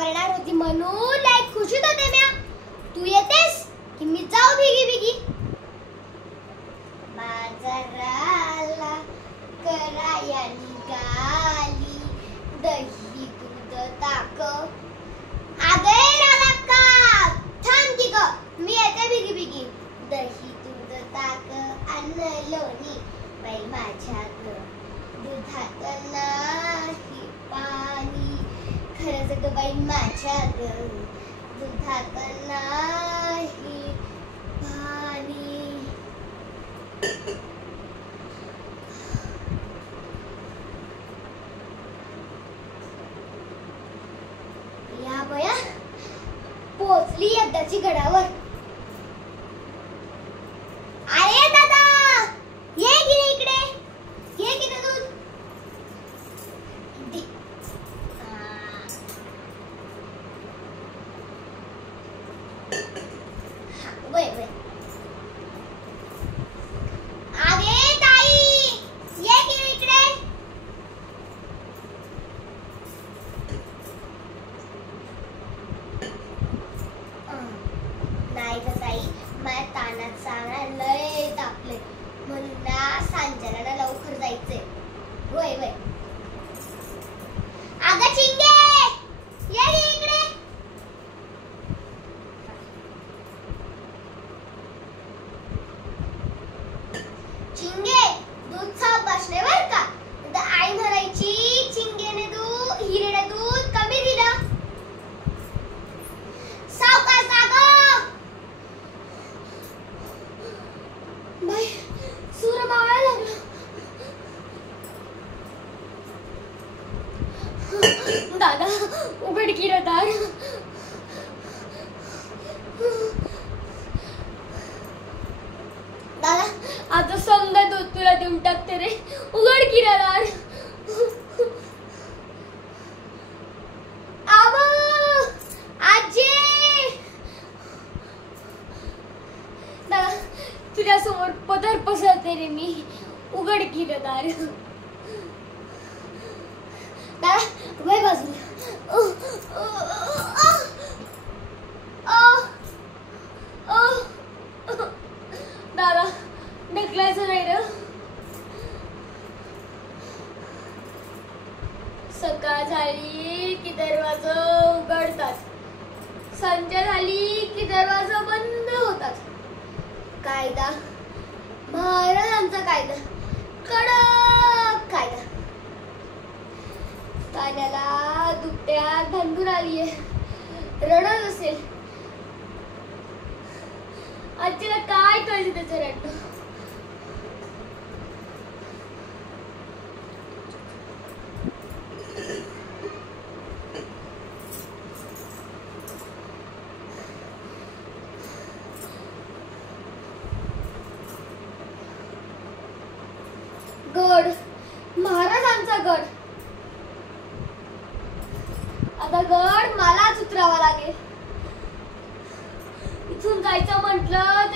आवरणार होती म्हणून लाईक खुशीत होते म्या. तू येतेस की मी जाऊ बिगी बिगी. बाजाराला कराया निघाली दही दूध ताक. अगे राला का थांब की ग मी येते बिगी बिगी. दही दूध ताक अन्न लोणी बाई माझ्या ग दुधात नाही पाणी. खरंच ग बाई माझ्या ग दुधात नाही पाणी. या बया पोचली एकदाची गडावर. अरे दादा ये की इकडे ये की दूध दे. वय वय अरे ताई ये की इकडे. नाही ग ताई माझ्या तानात चांगला लय तापले म्हणून ना सांजेला लवकर जायचंय. वय वय अगं चिंगे ये इकडे. चिंगे दूध साफ बसले बर का. आई म्हणायची चिंगेने दूध हिरेने दूध कमी दिलं. सावकाश जागो बाई सूर मावळायला लागला. दादा उघड की रे दार. दादा आता समजा दूध तुला देऊन टाकते रे. उघड की रे दार. आबा आजी दादा तुझ्या समोर पदर पसरते रे मी. उघड की रे दार. दादा वय बाजूला. दादा ढकलायचं नाही रे. सकाळ झाली की दरवाजा उघडतात. संध्या झाली की दरवाजा बंद होतात. कायदा महाराजांचा कायदा कडक कायदा. तान्याला दुपट्यात बांधून आलीये रडत असेल. आजीला काय कळते त्याचं रडणं. गड महाराजांचा गड. आता गड मलाच उतरावा लागेल. इथून जायचं म्हटलं